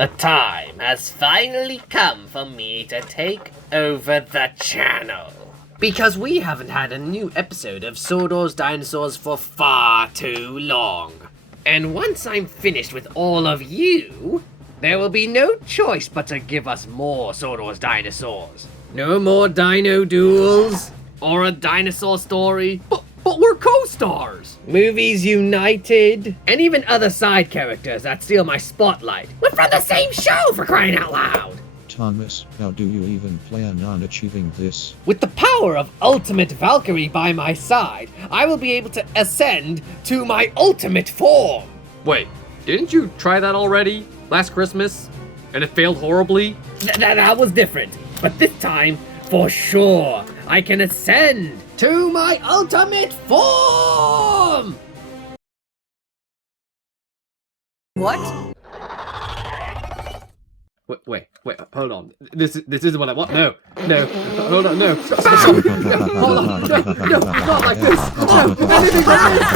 The time has finally come for me to take over the channel. Because we haven't had a new episode of Sodor's Dinosaurs for far too long. And once I'm finished with all of you, there will be no choice but to give us more Sodor's Dinosaurs. No more dino duels, or a dinosaur story. But we're co-stars! Movies United, and even other side characters that steal my spotlight. We're from the same show, for crying out loud! Thomas, how do you even plan on achieving this? With the power of Ultimate Valkyrie by my side, I will be able to ascend to my ultimate form! Wait, didn't you try that already? Last Christmas? And it failed horribly? That was different, but this time, for sure, I can ascend to my ultimate form! What? Wait, hold on. This isn't what I want. No, hold on, no. Hold on, no, not like this. No, anything like this.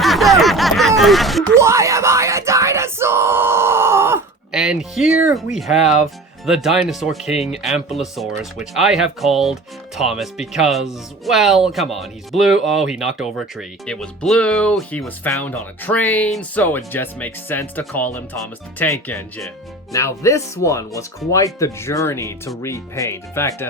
No. Why am I a dinosaur? And here we have the Dinosaur King Ampelosaurus, which I have called Thomas because, well, come on, he's blue. Oh, he knocked over a tree. It was blue, he was found on a train, so it just makes sense to call him Thomas the Tank Engine. Now, this one was quite the journey to repaint. In fact,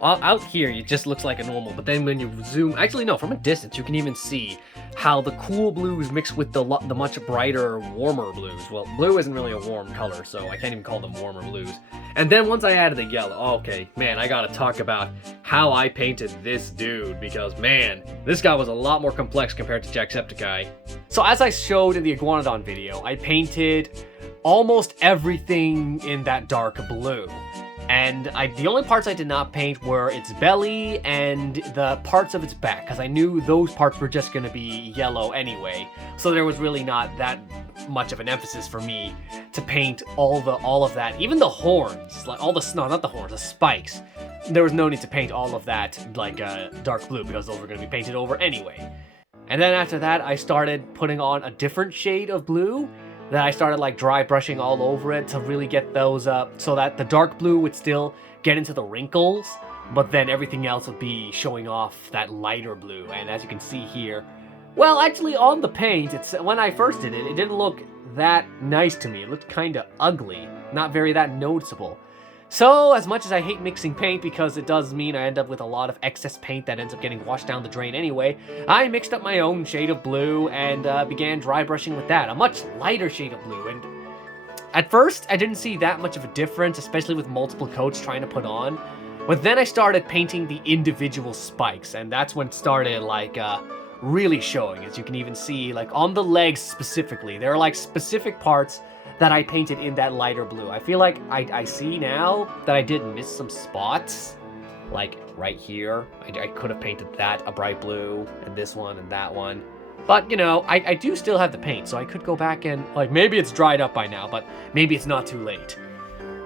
out here, it just looks like a normal, but then when you zoom, actually no, from a distance, you can even see how the cool blues mix with the much brighter, warmer blues. Well, blue isn't really a warm color, so I can't even call them warmer blues. And then once I added the yellow, okay, man, I gotta talk about how I painted this dude, because man, this guy was a lot more complex compared to Jacksepticeye. So as I showed in the Iguanodon video, I painted almost everything in that dark blue. And the only parts I did not paint were its belly and the parts of its back, because I knew those parts were just going to be yellow anyway. So there was really not that much of an emphasis for me to paint all of that. Even the horns, like all the, no, not the horns, the spikes. There was no need to paint all of that like dark blue, because those were going to be painted over anyway. And then after that, I started putting on a different shade of blue. Then I started like dry brushing all over it to really get those up so that the dark blue would still get into the wrinkles, but then everything else would be showing off that lighter blue. And as you can see here, well, actually on the paint, when I first did it, it didn't look that nice to me. It looked kind of ugly, not very that noticeable. So as much as I hate mixing paint, because it does mean I end up with a lot of excess paint that ends up getting washed down the drain anyway, I mixed up my own shade of blue and began dry brushing with that, a much lighter shade of blue. And at first, I didn't see that much of a difference, especially with multiple coats trying to put on. But then I started painting the individual spikes, and that's when it started like really showing. As you can even see, like on the legs specifically, there are like specific parts that I painted in that lighter blue. I feel like I see now that I did miss some spots. Like right here, I could have painted that a bright blue, and this one and that one. But you know, I do still have the paint, so I could go back and like, maybe it's dried up by now, but maybe it's not too late.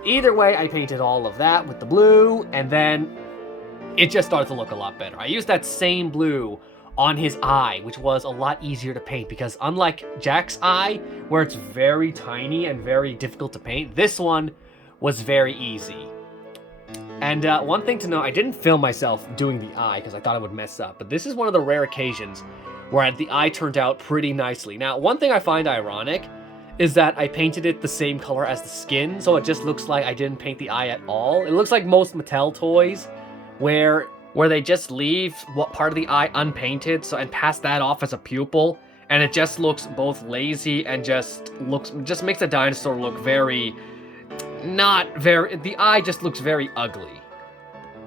Either way, I painted all of that with the blue, and then it just started to look a lot better. I used that same blue on his eye, which was a lot easier to paint, because unlike Jack's eye, where it's very tiny and very difficult to paint, this one was very easy. And one thing to know, I didn't film myself doing the eye because I thought I would mess up, but this is one of the rare occasions where the eye turned out pretty nicely. Now, one thing I find ironic is that I painted it the same color as the skin, so it just looks like I didn't paint the eye at all. It looks like most Mattel toys, where they just leave what part of the eye unpainted, so and pass that off as a pupil, and it just looks both lazy and just makes the dinosaur look very the eye just looks very ugly.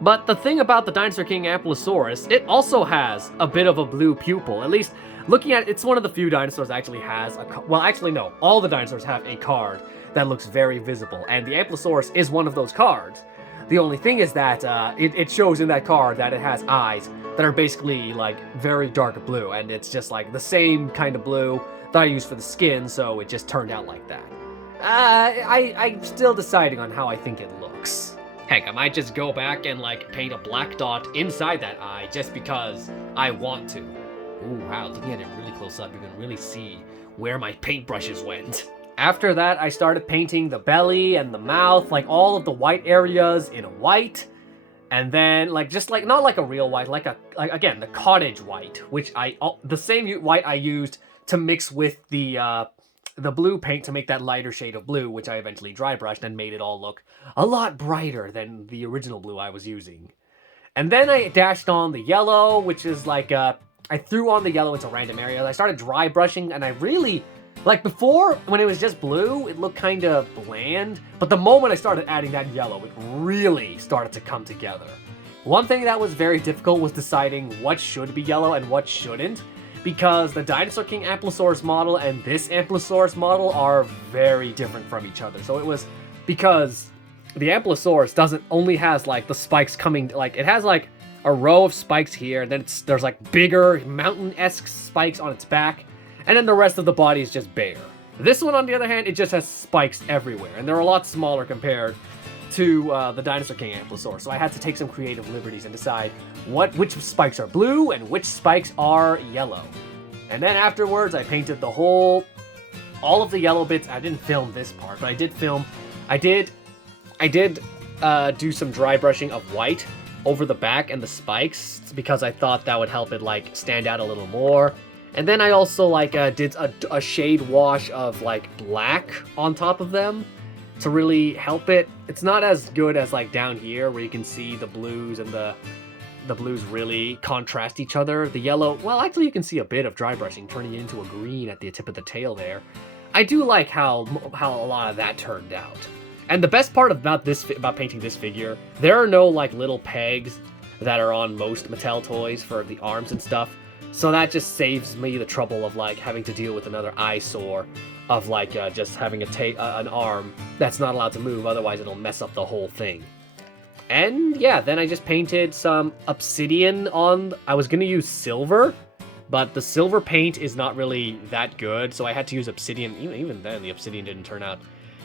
But the thing about the Dinosaur King Ampelosaurus, it also has a bit of a blue pupil. At least looking at it, it's one of the few dinosaurs that actually has well, actually no, all the dinosaurs have a card that looks very visible, and the Ampelosaurus is one of those cards. The only thing is that it shows in that card that it has eyes that are basically like very dark blue, and it's just like the same kind of blue that I used for the skin, so it just turned out like that. I'm still deciding on how I think it looks. Heck, I might just go back and like paint a black dot inside that eye just because I want to. Ooh, wow, looking at it really close up, you can really see where my paintbrushes went. After that, I started painting the belly and the mouth, like all of the white areas in white. And then, like, just like, not like a real white, like again, the cottage white, which the same white I used to mix with the blue paint to make that lighter shade of blue, which I eventually dry brushed and made it all look a lot brighter than the original blue I was using. And then I dashed on the yellow, which is like, I threw on the yellow into random areas. I started dry brushing, and I really, like before, when it was just blue, it looked kind of bland. But the moment I started adding that yellow, it really started to come together. One thing that was very difficult was deciding what should be yellow and what shouldn't, because the Dinosaur King Ampelosaurus model and this Ampelosaurus model are very different from each other. So it was because the Ampelosaurus only has like the spikes coming, like it has like a row of spikes here, and then there's like bigger mountain-esque spikes on its back, and then the rest of the body is just bare. This one, on the other hand, it just has spikes everywhere, and they're a lot smaller compared to the Dinosaur King Ampelosaurus. So I had to take some creative liberties and decide which spikes are blue and which spikes are yellow. And then afterwards, I painted all of the yellow bits. I didn't film this part, but I did do some dry brushing of white over the back and the spikes, because I thought that would help it like stand out a little more. And then I also like did a shade wash of like black on top of them to really help it. It's not as good as like down here where you can see the blues and the blues really contrast each other. The yellow, well, actually you can see a bit of dry brushing turning it into a green at the tip of the tail there. I do like how a lot of that turned out. And the best part about painting this figure, there are no like little pegs that are on most Mattel toys for the arms and stuff. So that just saves me the trouble of like having to deal with another eyesore of like just having an arm that's not allowed to move, otherwise it'll mess up the whole thing. And yeah, then I just painted some obsidian on. I was gonna use silver, but the silver paint is not really that good, so I had to use obsidian. Even then, the obsidian didn't turn out.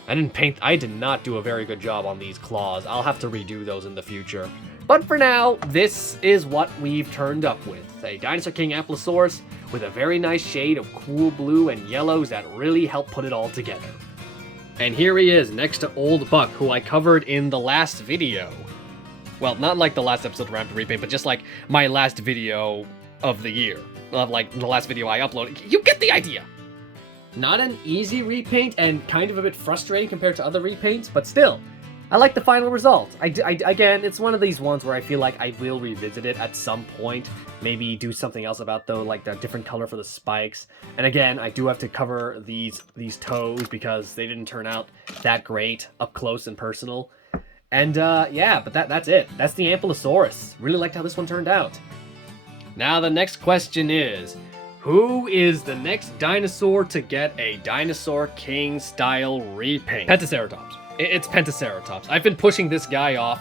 I did not do a very good job on these claws. I'll have to redo those in the future. But for now, this is what we've turned up with. A Dinosaur King Ampelosaurus with a very nice shade of cool blue and yellows that really help put it all together. And here he is next to Old Buck, who I covered in the last video. Well, not like the last episode of Rampant Repaint, but just like my last video of the year. Like the last video I uploaded. You get the idea! Not an easy repaint, and kind of a bit frustrating compared to other repaints, but still, I like the final result. Again, it's one of these ones where I feel like I will revisit it at some point, maybe do something else about like the different color for the spikes. And again, I do have to cover these toes because they didn't turn out that great up close and personal. And yeah, but that's it. That's the Ampelosaurus. Really liked how this one turned out. Now the next question is, who is the next dinosaur to get a Dinosaur King style repaint? Pentaceratops. It's Pentaceratops. I've been pushing this guy off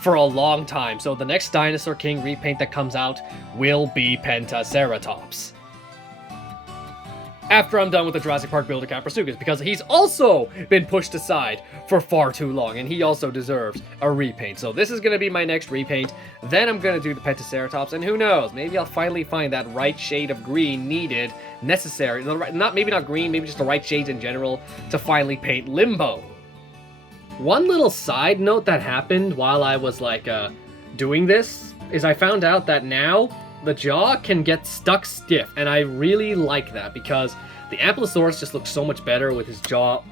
for a long time, so the next Dinosaur King repaint that comes out will be Pentaceratops. After I'm done with the Jurassic Park builder Camprosuchus, because he's also been pushed aside for far too long, and he also deserves a repaint. So this is going to be my next repaint, then I'm going to do the Pentaceratops, and who knows, maybe I'll finally find that right shade of green needed, necessary, maybe not green, maybe just the right shades in general, to finally paint Limbo. One little side note that happened while I was like doing this is I found out that now the jaw can get stuck stiff, and I really like that because the Ampelosaurus just looks so much better with his jaw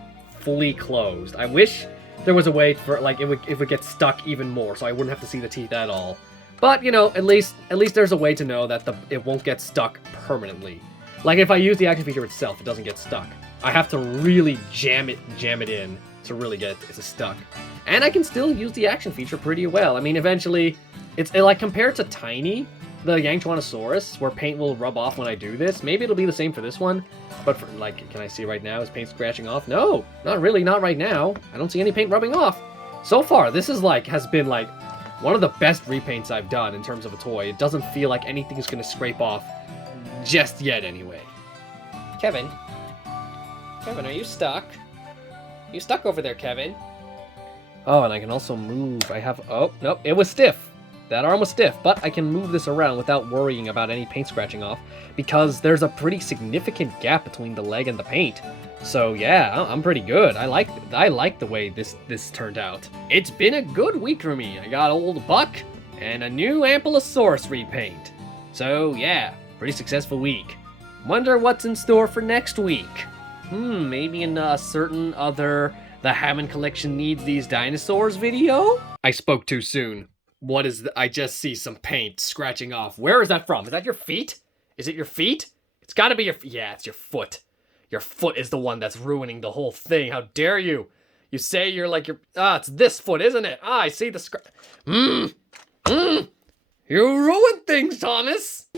fully closed. I wish there was a way for like it would get stuck even more, so I wouldn't have to see the teeth at all. But you know, at least there's a way to know that it won't get stuck permanently. Like if I use the action feature itself, it doesn't get stuck. I have to really jam it in to really get it stuck. And I can still use the action feature pretty well. I mean, eventually, it's like compared to Tiny, the Yangtwanosaurus, where paint will rub off when I do this. Maybe it'll be the same for this one, but for, like, can I see right now, is paint scratching off? No, not really, not right now. I don't see any paint rubbing off. So far, this is has been one of the best repaints I've done in terms of a toy. It doesn't feel like anything's gonna scrape off just yet anyway. Kevin, are you stuck? You stuck over there, Kevin? Oh, and I can also move. Oh, nope, it was stiff. That arm was stiff, but I can move this around without worrying about any paint scratching off, because there's a pretty significant gap between the leg and the paint. So yeah, I'm pretty good. I like the way this turned out. It's been a good week for me. I got old Buck and a new Ampelosaurus repaint. So yeah, pretty successful week. Wonder what's in store for next week. Maybe in a certain other The Hammond Collection Needs These Dinosaurs video? I spoke too soon. What is I just see some paint scratching off. Where is that from? Is that your feet? Is it your feet? It's gotta be your, yeah, it's your foot. Your foot is the one that's ruining the whole thing. How dare you? You say you're like it's this foot, isn't it? I see the You ruined things, Thomas!